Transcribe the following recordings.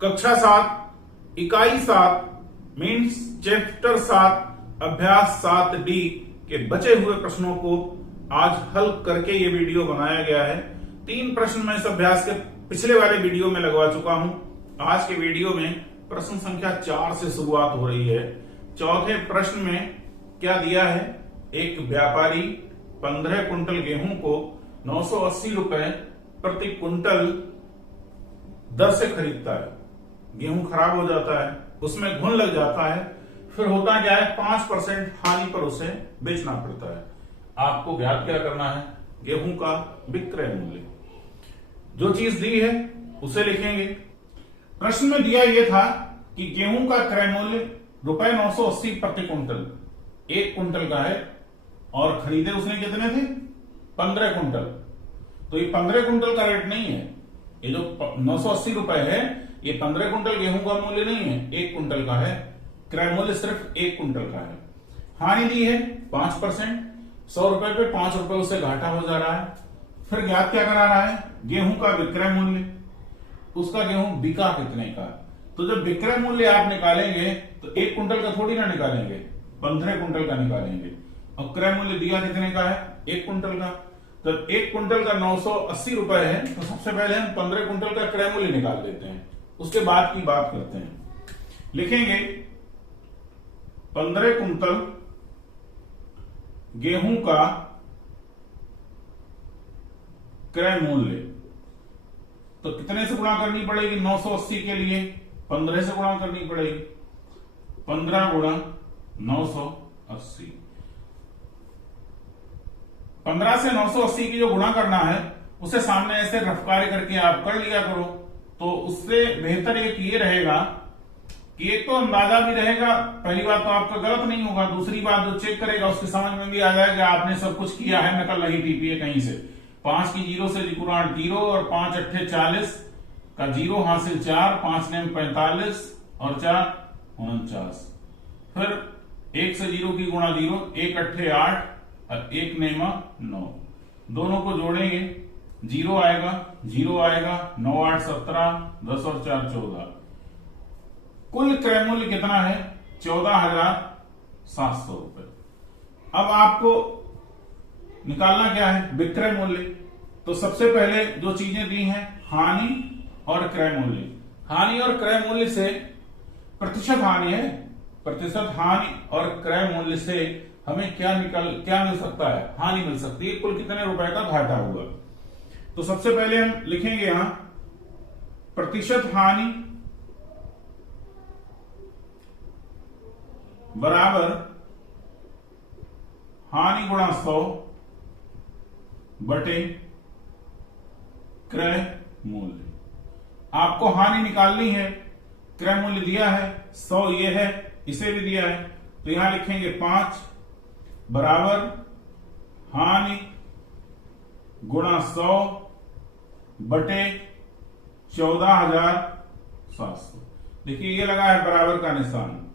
कक्षा 7 इकाई 7 means chapter 7 अभ्यास 7D के बचे हुए प्रश्नों को आज हल करके ये वीडियो बनाया गया है। 3 प्रश्न मैं इस अभ्यास के पिछले वाले वीडियो में लगवा चुका हूं। आज के वीडियो में प्रश्न संख्या 4 से शुरुआत हो रही है। चौथे प्रश्न में क्या दिया है? एक व्यापारी 15 कुंटल गेहूं को 980 रुपए प्रति कुंटल दर से खरीदता है। गेहूं खराब हो जाता है, उसमें घुन लग जाता है, फिर होता क्या है 5% हानि पर उसे बेचना पड़ता है। आपको ज्ञात क्या करना है? गेहूं का विक्रय मूल्य। जो चीज दी है उसे लिखेंगे। प्रश्न में दिया यह था कि गेहूं का क्रय मूल्य रुपए 980 प्रति कुंटल, 1 कुंटल का है और खरीदे उसने कितने थे? 15 कुंटल। तो ये 15 कुंटल का रेट नहीं है, ये जो 980 रुपए है ये 15 कुंटल गेहूं का मूल्य नहीं है, 1 कुंटल का है। क्रय मूल्य सिर्फ 1 कुंटल का है। हानि दी है 5%, 100 रुपए पे 5 रुपए उसे घाटा हो जा रहा है। फिर ज्ञात क्या करा रहा है? गेहूं का विक्रय मूल्य, उसका गेहूं बिका कितने का। तो जब विक्रय मूल्य आप निकालेंगे तो 1 कुंटल का थोड़ी ना निकालेंगे, 15 कुंटल का निकालेंगे। और क्रय मूल्य दिया कितने का है? 1 कुंटल का। तो 1 कुंटल का 980 रुपए है, तो सबसे पहले हम 15 कुंटल का क्रय मूल्य निकाल देते हैं, उसके बाद की बात करते हैं। लिखेंगे 15 कुंटल गेहूं का क्रय मूल्य, तो कितने से गुणा करनी पड़ेगी? 980 के लिए 15 से गुणा करनी पड़ेगी। 15 गुणा 980, 15 से 980 की जो गुणा करना है उसे सामने ऐसे रफ कार्य करके आप कर लिया करो। तो उससे बेहतर एक ये रहेगा कि एक तो अंदाजा भी रहेगा, पहली बात तो आपका गलत नहीं होगा, दूसरी बात जो चेक करेगा उसके समझ में भी आ जाएगा आपने सब कुछ किया है, नकल नहीं टीपी है कहीं से। 5 की 0 से गुणा 0 और 5 अट्ठे 40 का 0 हासिल 4, 5 नेम 45 और 4 49। फिर 1 से 0 की गुणा 0, 1 अट्ठे 8 और 1 नेमा 9। दोनों को जोड़ेंगे 0 आएगा, 0 आएगा, 9 8 17, 10 और 4 14। कुल क्रय मूल्य कितना है? 14,700 रुपए। अब आपको निकालना क्या है? विक्रय मूल्य। तो सबसे पहले जो चीजें दी हैं हानि और क्रय मूल्य। हानि और क्रय मूल्य से प्रतिशत हानि है, प्रतिशत हानि और क्रय मूल्य से हमें क्या मिल सकता है? हानि मिल सकती है। कुल कितने रुपए का घाटा हुआ। तो सबसे पहले हम लिखेंगे यहां प्रतिशत हानि बराबर हानि गुणा 100 बटे क्रय मूल्य। आपको हानि निकालनी है, क्रय मूल्य दिया है 100, ये है, इसे भी दिया है, तो यहां लिखेंगे 5 बराबर हानि गुणा 100 बटे 14,700। देखिए ये लगा है बराबर का निशान,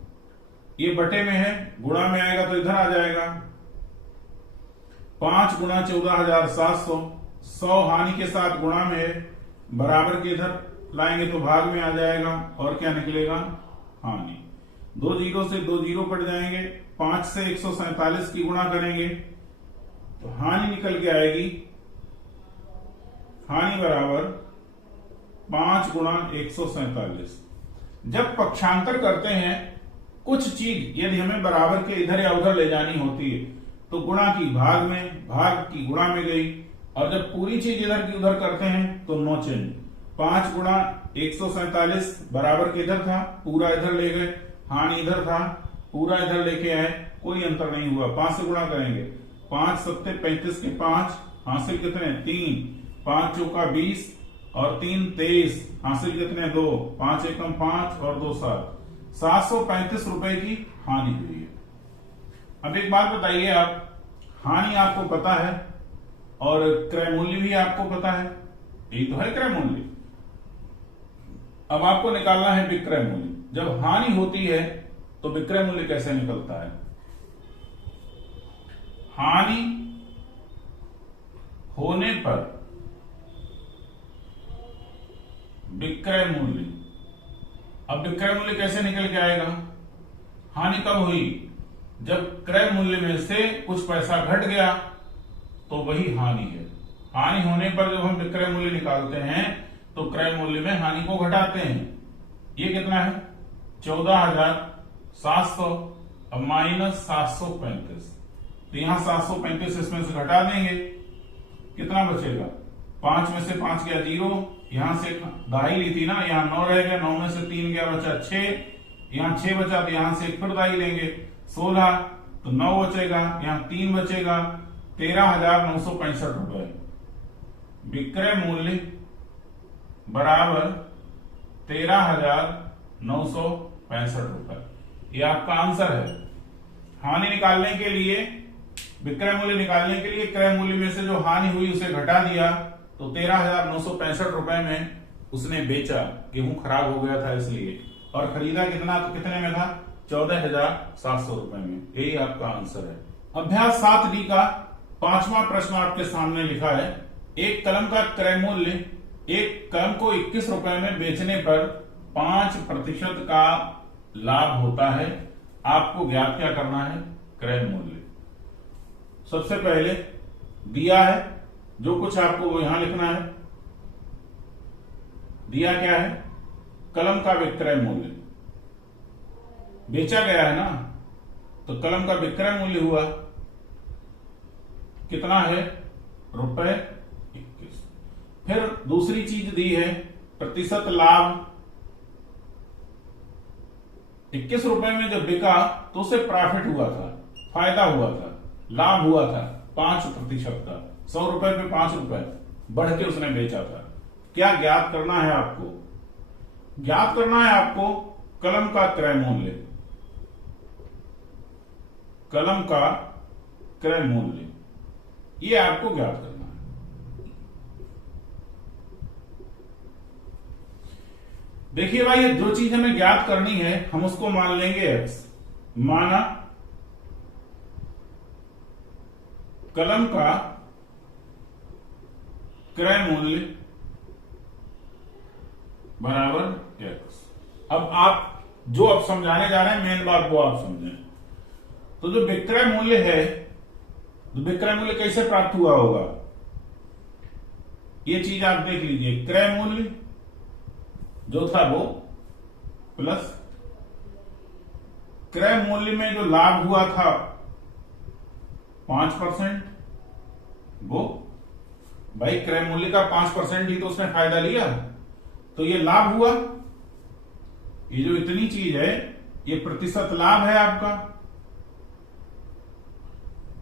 ये बटे में है, गुणा में आएगा तो इधर आ जाएगा। 5 गुणा 14,700, 100 हानि के साथ गुणा में है, बराबर के इधर लाएंगे तो भाग में आ जाएगा और क्या निकलेगा? हानि। 2 जीरो से 2 जीरो कट जाएंगे, 5 से 147 की गुणा करेंगे तो हानि निकल के आएगी। हानि बराबर 5 गुणा 147। जब पक्षांतर करते हैं कुछ चीज यदि हमें बराबर के इधर या उधर ले जानी होती है तो गुणा की भाग में, भाग की गुणा में गई, और जब पूरी चीज इधर की उधर करते हैं तो नो चेंज। 5 गुणा 147 बराबर के इधर था, पूरा इधर ले गए, हानि इधर था, पूरा इधर लेके आए, कोई अंतर नहीं हुआ। 5 से गुणा करेंगे, 5 सत्ते 35 के 5 हासिल कितने? 3, 5 चौका 20 और 3 23, हासिल कितने? 2, 5 एकम 5 और 2 7, 735 रुपए की हानि हुई है। अब एक बात बताइए आप, हानि आपको पता है और क्रय मूल्य भी आपको पता है, यही तो है क्रय मूल्य। अब आपको निकालना है विक्रय मूल्य। जब हानि होती है तो विक्रय मूल्य कैसे निकलता है? हानि होने पर विक्रय मूल्य अब विक्रय मूल्य कैसे निकल के आएगा? हानि कब हुई? जब क्रय मूल्य में से कुछ पैसा घट गया तो वही हानि है। हानि होने पर जब हम विक्रय मूल्य निकालते हैं तो क्रय मूल्य में हानि को घटाते हैं। ये कितना है? 14,700 अब माइनस 735, तो यहां 735 इसमें से घटा देंगे, कितना बचेगा? 5 में से 5 गया 0, यहां से 2.5 ली थी ना, यहाँ 9 रह गया, 9 में से 3 गया बचा 6, यहाँ 6 बचा तो यहां से फिर 2.5 लेंगे 16, तो 9 बचेगा, यहाँ 3 बचेगा, 13,965 रुपए। विक्रय मूल्य बराबर 13,965 रुपए, ये आपका आंसर है। हानि निकालने के लिए, विक्रय मूल्य निकालने के लिए क्रय मूल्य में से जो हानि हुई उसे घटा दिया, तो 13,965 रुपए में उसने बेचा। गेहूं खराब हो गया था इसलिए, और खरीदा कितना? तो कितने में था? 14,700 रुपए में। यही आपका आंसर है। अभ्यास 7D का 5वां प्रश्न आपके सामने लिखा है, एक कलम का क्रय मूल्य एक कलम को 21 रुपए में बेचने पर 5% का लाभ होता है। आपको ज्ञात क्या करना है? क्रय मूल्य। सबसे पहले दिया है, जो कुछ आपको वो यहां लिखना है। दिया क्या है? कलम का विक्रय मूल्य। बेचा गया है ना, तो कलम का विक्रय मूल्य हुआ कितना है? ₹21। फिर दूसरी चीज दी है प्रतिशत लाभ। 21 रुपए में जब बिका तो उसे प्रॉफिट हुआ था, फायदा हुआ था, लाभ हुआ था 5% का। 100 रुपए पे 5 रुपए बढ़ के उसने बेचा था। क्या ज्ञात करना है आपको? ज्ञात करना है आपको कलम का क्रय मूल्य। कलम का क्रय मूल्य ये आपको ज्ञात करना है। देखिए भाई, ये जो चीज हमें ज्ञात करनी है हम उसको मान लेंगे x। माना कलम का क्रय मूल्य बराबर x। अब आप जो अब समझाने जा रहे हैं मेन बात वो आप समझें। तो जो विक्रय मूल्य है, तो विक्रय मूल्य कैसे प्राप्त हुआ होगा? ये चीज आप देख लीजिए, क्रय मूल्य जो था वो प्लस क्रय मूल्य में जो लाभ हुआ था 5%, वो भाई क्रय मूल्य का 5% ही तो उसने फायदा लिया, तो ये लाभ हुआ। ये जो इतनी चीज है ये प्रतिशत लाभ है आपका।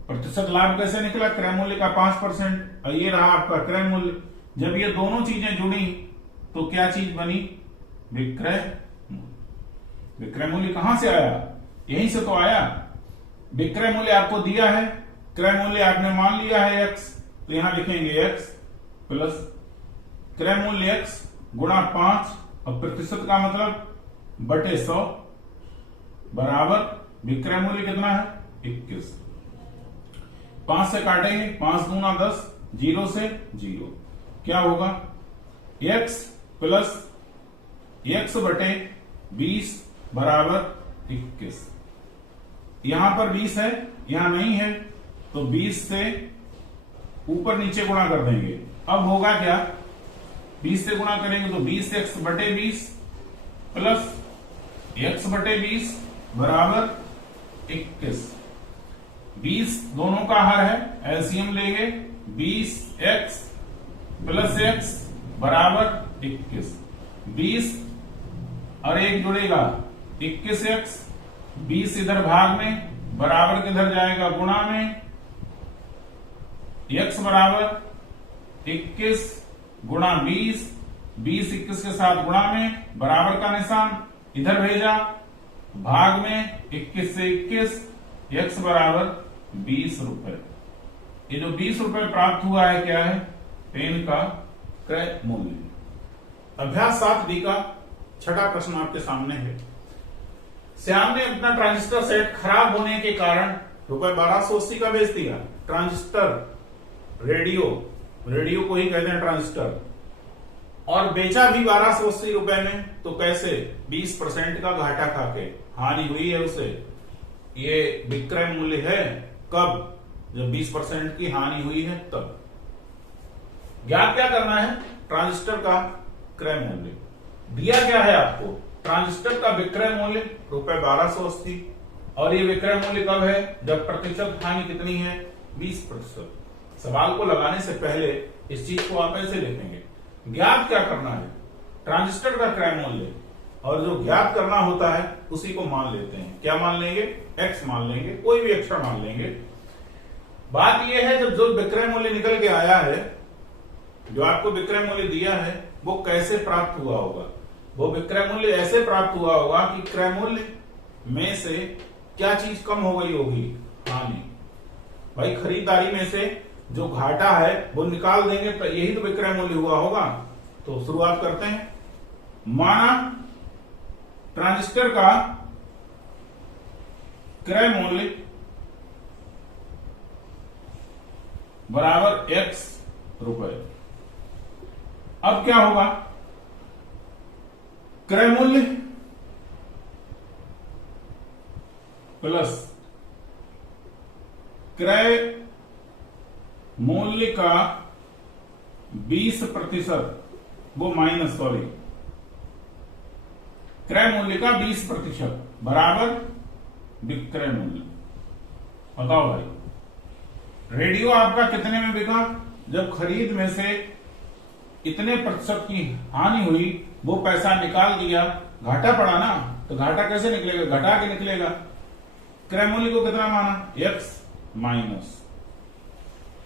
प्रतिशत लाभ कैसे निकला? क्रय मूल्य का 5%, और ये रहा आपका क्रय मूल्य। जब ये दोनों चीजें जुड़ी तो क्या चीज बनी? विक्रय मूल्य। विक्रय मूल्य कहां से आया? यहीं से तो आया। विक्रय मूल्य आपको दिया है, क्रय मूल्य आपने मान लिया है x, तो यहां लिखेंगे x प्लस क्रय मूल्य x गुणा 5, और प्रतिशत का मतलब बटे 100 बराबर विक्रय मूल्य कितना है? 21। 5 से काटेंगे, 5 दूना 10, 0 से 0, क्या होगा? x प्लस x बटे 20 बराबर 21। यहां पर 20 है, यहां नहीं है, तो 20 से ऊपर नीचे गुणा कर देंगे। अब होगा क्या? 20 से गुणा करेंगे तो 20x बटे 20 प्लस x बटे 20 बराबर 21। 20 दोनों का हर है, एलसीएम लेंगे। 20x प्लस x बराबर 21। 20 और 1 जुड़ेगा 21x, 20 इधर भाग में, बराबर किधर जाएगा? गुणा में। x बराबर 21 गुणा 20, 20 21 के साथ गुणा में, बराबर का निशान इधर भेजा, भाग में 21 से 21, x बराबर 20 रुपए। ये जो 20 रुपए प्राप्त हुआ है क्या है? पेन का क्रय मूल्य। अभ्यास 7D का 6ठा प्रश्न आपके सामने है। श्याम ने अपना ट्रांजिस्टर सेट खराब होने के कारण ₹1280 का बेच दिया। ट्रांजिस्टर, रेडियो को ही कहते हैं ट्रांजिस्टर। और बेचा भी 1280 रुपए में, तो कैसे? 20% का घाटा खाके, हानि हुई है उसे। ये विक्रय मूल्य है कब? जब 20% की हानि हुई है तब। ज्ञात क्या करना है? ट्रांजिस्टर का क्रय मूल्य दिया क्या है आपको? ट्रांजिस्टर का विक्रय मूल्य रुपए 1280, और ये विक्रय मूल्य कब है? जब प्रतिशत हानि कितनी है? 20%। सवाल को लगाने से पहले इस चीज को आप ऐसे लिखेंगे, ज्ञात क्या करना है? ट्रांजिस्टर का क्रय मूल्य, और जो ज्ञात करना होता है उसी को मान लेते हैं। क्या मान लेंगे? एक्स मान लेंगे, कोई भी अक्षर मान लेंगे। बात यह है, जब जो विक्रय मूल्य निकल के आया है, जो आपको विक्रय मूल्य दिया है, वो कैसे प्राप्त हुआ होगा? वो विक्रय मूल्य ऐसे प्राप्त हुआ होगा कि क्रय मूल्य में से क्या चीज कम हो गई होगी? हानि। भाई खरीदारी में से जो घाटा है वो निकाल देंगे, तो यही तो विक्रय मूल्य हुआ होगा। तो शुरुआत करते हैं। माना ट्रांजिस्टर का क्रय मूल्य बराबर x रुपए। अब क्या होगा? क्रय मूल्य प्लस क्रय मूल्य का 20%, वो माइनस, सॉरी, क्रय मूल्य का 20% बराबर विक्रय मूल्य। बताओ भाई, रेडियो आपका कितने में बिका? जब खरीद में से इतने प्रतिशत की हानि हुई, वो पैसा निकाल दिया, घाटा पड़ा ना, तो घाटा कैसे निकलेगा? घटा के निकलेगा। क्रय मूल्य को कितना माना? x माइनस,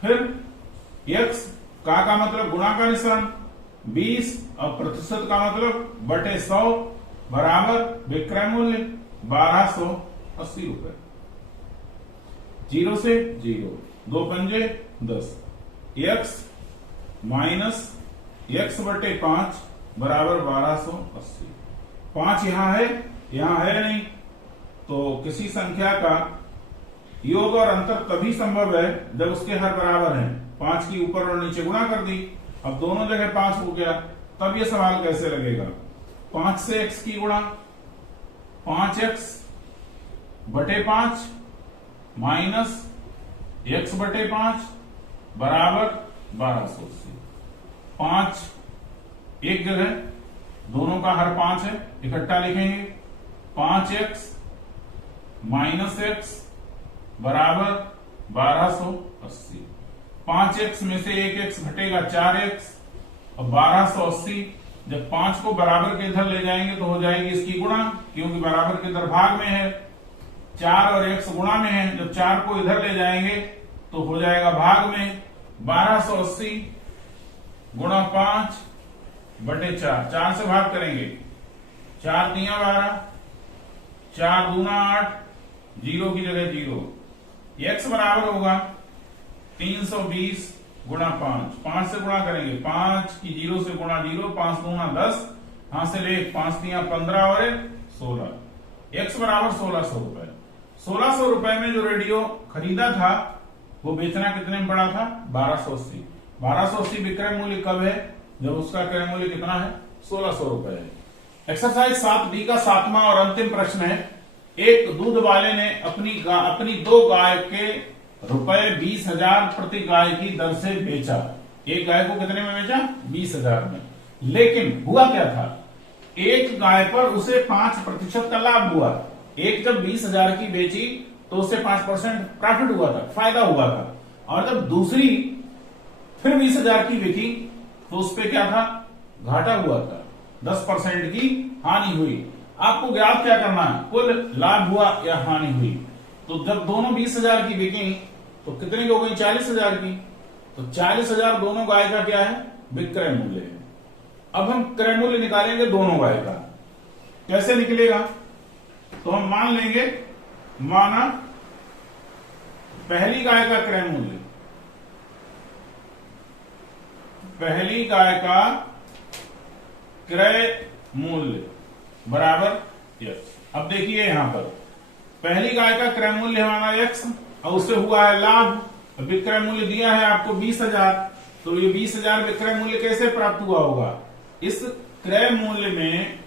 फिर x का मतलब गुणा का निशान 20, और प्रतिशत का मतलब बटे 100 बराबर विक्रय मूल्य 1280 रुपए। 0 से 0, 2 पंजे 10, x माइनस x बटे 5 बराबर 1280। 5 यहां है नहीं, तो किसी संख्या का योग और अंतर तभी संभव है जब उसके हर बराबर हैं। 5 की ऊपर और नीचे गुणा कर दी, अब दोनों जगह 5 हो गया, तब ये सवाल कैसे लगेगा? 5 से x की गुणा, 5x बटे 5 माइनस x बटे 5 बराबर 1280। 5 एक जगह, दोनों का हर 5 है, इकट्ठा लिखेंगे। 5x माइनस x बराबर 1280। 5x में से 1x घटेगा 4x, और 1280 जब 5 को बराबर के इधर ले जाएंगे तो हो जाएगी इसकी गुणा, क्योंकि बराबर के इधर भाग में है, 4 और x गुणा में है। जब 4 को इधर ले जाएंगे तो हो जाएगा भाग में। 1280 गुणा 5 बटे 4, 4 से भाग करेंगे, 4 तिया 12, 4 दूना 8, 0 की जगह 0। x बराबर होगा 320 गुणा 5, 5 से गुणा करेंगे, 5 की 0 से गुणा 0, 5 दूना 10, यहां से ले 5 तिया 15 और 16, x बराबर 1600 रुपए। 1600 रुपए में जो रेडियो खरीदा था वो बेचना कितने में पड़ा था? 1280। 1280 विक्रय मूल्य कब है? जब उसका क्रय मूल्य कितना है? 1600 रुपए है। एक्सरसाइज 7B का 7वां और अंतिम प्रश्न है। एक दूध वाले ने अपनी 2 गाय के रुपए 20,000 प्रति गाय की दर से बेचा। एक गाय को कितने में बेचा? 20,000 में। लेकिन हुआ क्या था? एक गाय पर उसे 5% का लाभ हुआ। एक जब 20,000 की बेची तो उससे 5% प्रॉफिट हुआ था, फायदा हुआ था, और जब दूसरी फिर 20,000 की बिकी तो उस पर क्या था? घाटा हुआ था, 10% की हानि हुई। आपको ज्ञात क्या करना है? कुल लाभ हुआ या हानि हुई। तो जब दोनों 20,000 की बिकी तो कितने की हो गई? 40,000 की। तो 40,000 दोनों गाय का क्या है? विक्रय मूल्य है। अब हम क्रय मूल्य निकालेंगे दोनों गाय का। कैसे निकलेगा? तो हम मान लेंगे, माना पहली गाय का क्रय मूल्य, पहली गाय का क्रय मूल्य बराबर x। अब देखिए यहां पर पहली गाय का क्रय मूल्य हमारा x, और उससे हुआ है लाभ। विक्रय मूल्य दिया है आपको 20,000, तो ये 20,000 विक्रय मूल्य कैसे प्राप्त हुआ होगा? इस क्रय मूल्य में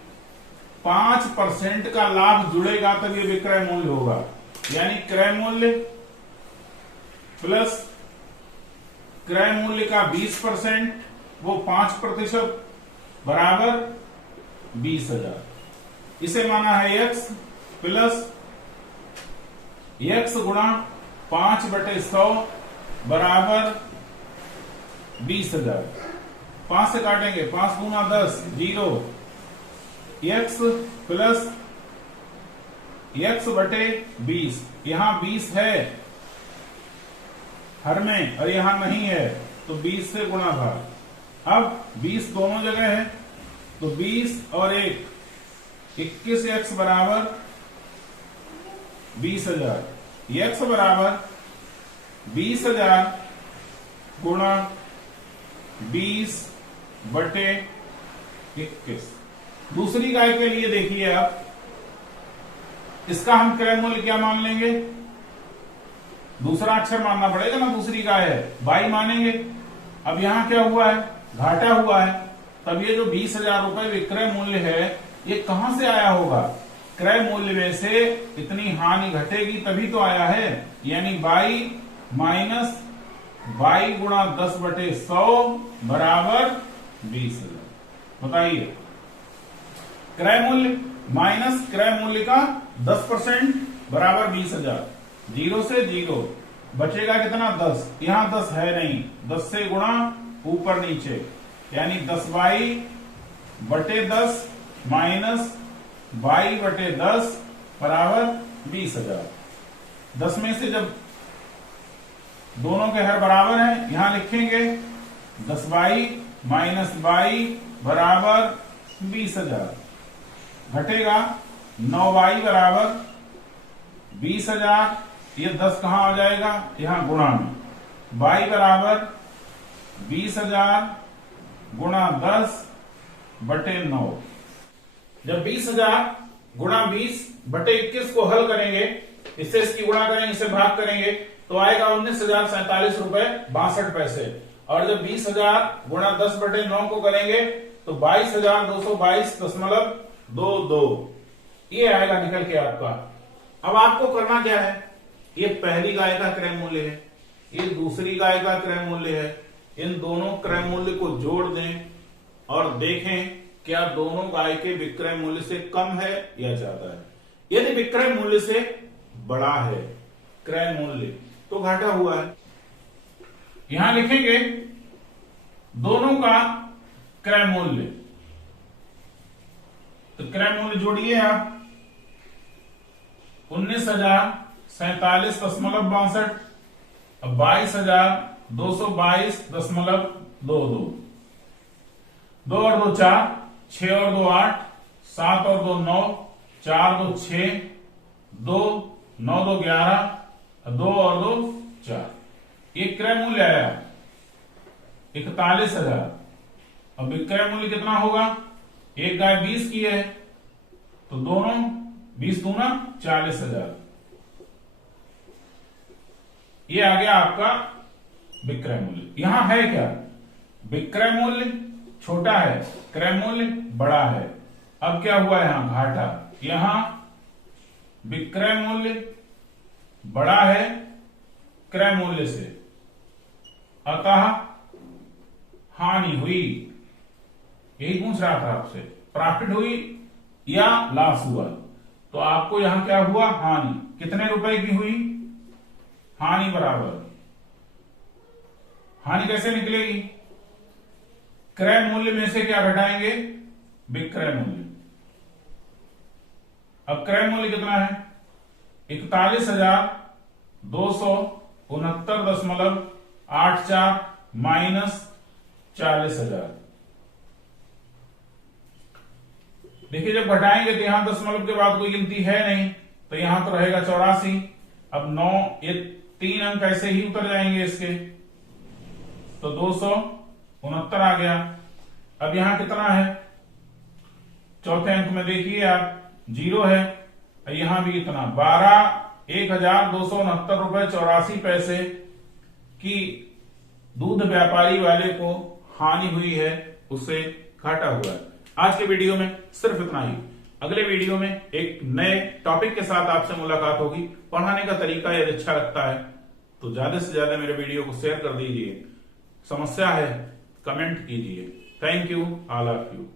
5% का लाभ जुड़ेगा तब ये विक्रय मूल्य होगा। यानी क्रय मूल्य प्लस क्रय मूल्य का 20%, वो 5% बराबर 20,000। इसे माना है x प्लस x गुणा 5/100 बराबर 20,000। 5 से काटेंगे, 5 गुना 10 0, x प्लस x/20। यहां 20 है हर में और यहां नहीं है, तो 20 से गुणा भाग। अब 20 दोनों जगह है, तो 20 और 1 21x बराबर 20,000। x बराबर 20,000 गुणा 20/21। दूसरी गाय के लिए देखिए आप, इसका हम क्रय मूल्य क्या मान लेंगे? दूसरा अक्षर मानना पड़ेगा ना, दूसरी गाय है, 22 मानेंगे। अब यहां क्या हुआ है? घाटा हुआ है। तब ये जो 20,000 रुपए विक्रय मूल्य है, ये कहां से आया होगा? क्रय मूल्य में से इतनी हानि घटेगी तभी तो आया है। यानी 22 माइनस 22 गुणा 10/100 बराबर 20,000। बताइए, क्रय मूल्य माइनस क्रय मूल्य का 10% बराबर 20,000। 0 से 0 बचेगा कितना? 10। यहां 10 है नहीं, 10 से गुणा ऊपर नीचे, यानी 10/10 माइनस 22/10 बराबर 20,000। 10 में से जब दोनों के हर बराबर हैं, यहां लिखेंगे 10/22 माइनस 22 बराबर 20,000। घटेगा 9/22 बराबर 20,000। ये 10 कहां आ जाएगा? यहां गुणा में। 22 बराबर 20,000 गुणा 10/9। जब 20,000 गुणा 20/21 को हल करेंगे, इससे इसकी गुणा करेंगे, इसे भाग करेंगे, तो आएगा 19,047 रुपए 62 पैसे। और जब 20,000 गुणा 10/9 को करेंगे तो 22,222.22। ये आएगा निकल के आपका। अब आपको करना क्या है? ये पहली गाय का क्रय मूल्य है, ये दूसरी गाय का क्रय मूल्य है। इन दोनों क्रय मूल्य को जोड़ दें और देखें क्या दोनों गाय के विक्रय मूल्य से कम है या ज्यादा है। यदि विक्रय मूल्य से बड़ा है क्रय मूल्य, तो घाटा हुआ है। यहां लिखेंगे दोनों का क्रय मूल्य, तो क्रय मूल्य जोड़िए आप। 19,047.62 अब 22,222.22। 2 और 2 4, 6 और 2 8, 7 और 2 9, 4 2 6, 2 9 2 11, 2 और 2 4। ये क्रय मूल्य आया 41,000। अब विक्रय मूल्य कितना होगा? एक गाय 20 की है, तो दोनों 20 दूना 40,000। ये आ गया आपका विक्रय मूल्य। यहां है क्या? विक्रय मूल्य छोटा है, क्रय मूल्य बड़ा है। अब क्या हुआ? यहां घाटा। यहां विक्रय मूल्य बड़ा है क्रय मूल्य से, अतः हानि हुई। यही पूछ रहा था आपसे, प्रॉफिट हुई या लॉस हुआ? तो आपको यहां क्या हुआ? हानि। कितने रुपए की हुई? हानि बराबर, हानि कैसे निकलेगी? क्रय मूल्य में से क्या घटाएंगे? विक्रय मूल्य। अब क्रय मूल्य कितना है? 41,269.84 माइनस 40,000। देखिए जब घटाएंगे तो यहां दशमलव के बाद कोई गिनती है नहीं, तो यहां तो रहेगा 84। अब 9, ये 3 अंक ऐसे ही उतर जाएंगे इसके, तो 269 आ गया। अब यहां कितना है? चौथे अंक में देखिए आप 0 है, यहां भी इतना 1,269.84 की दूध व्यापारी वाले को हानि हुई है, उसे घाटा हुआ है। आज के वीडियो में सिर्फ इतना ही। अगले वीडियो में एक नए टॉपिक के साथ आपसे मुलाकात होगी। पढ़ाने का तरीका यदि अच्छा लगता है तो ज्यादा से ज्यादा मेरे वीडियो को शेयर कर दीजिए। समस्या है कमेंट कीजिए। Thank you all of you.